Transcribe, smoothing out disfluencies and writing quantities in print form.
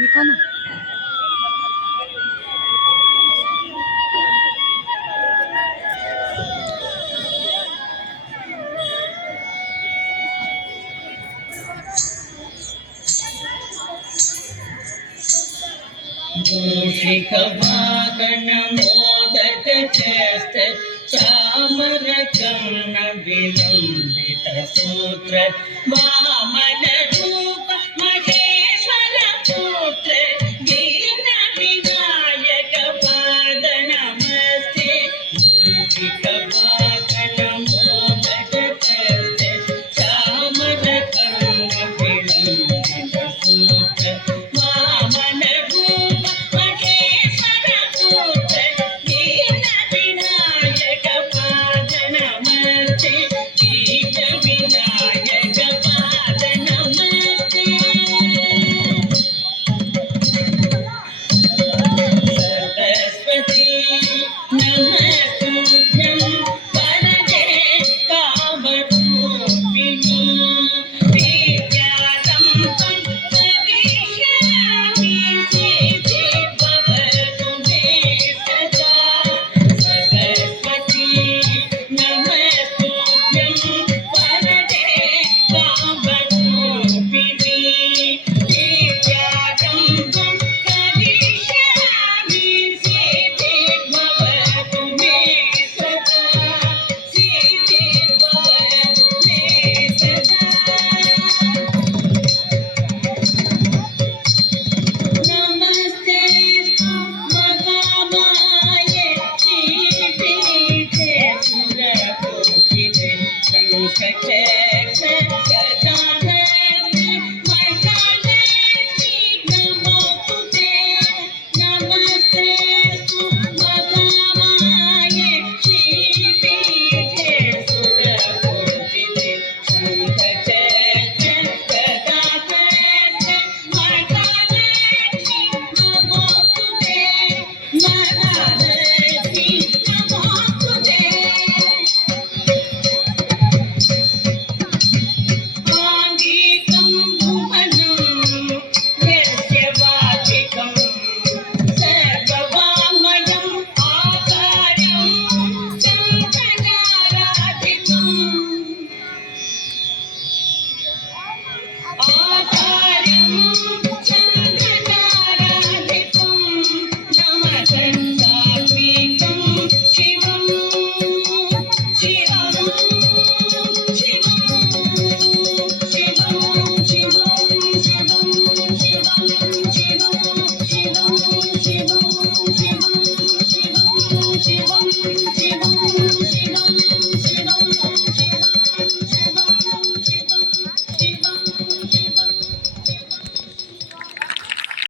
निकालो మూషిక వాహన మోదక చేస్త చామర చన్న విలంబిత సూత్ర వామన రూప మహేశ్వర పుత్ర దీన వినాయక పాద నమస్తే మూషిక వాహన మోదక చేస్త చామర చన్న విలంబిత సూత్ర వామన రూప మహేశ్వర పుత్ర దీన వినాయక పాద నమస్తే దీన వినాయక పాద నమస్తే सरस्वती नमस्तुभ्यं वरदे कामरूपिणी विद्यारम्भं करिष्यामि सिद्धि भवतु मे सदा सरस्वती नमस्तुभ्यं वरदे कामरूपिणी विद्यारम्भं करिष्यामि सिद्धि भवतु मे सदा सिद्धि भवतु मे सदा नमस्ते महामाये श्रीपीठे सुरपूजिते शङ्खचक्र गदाधर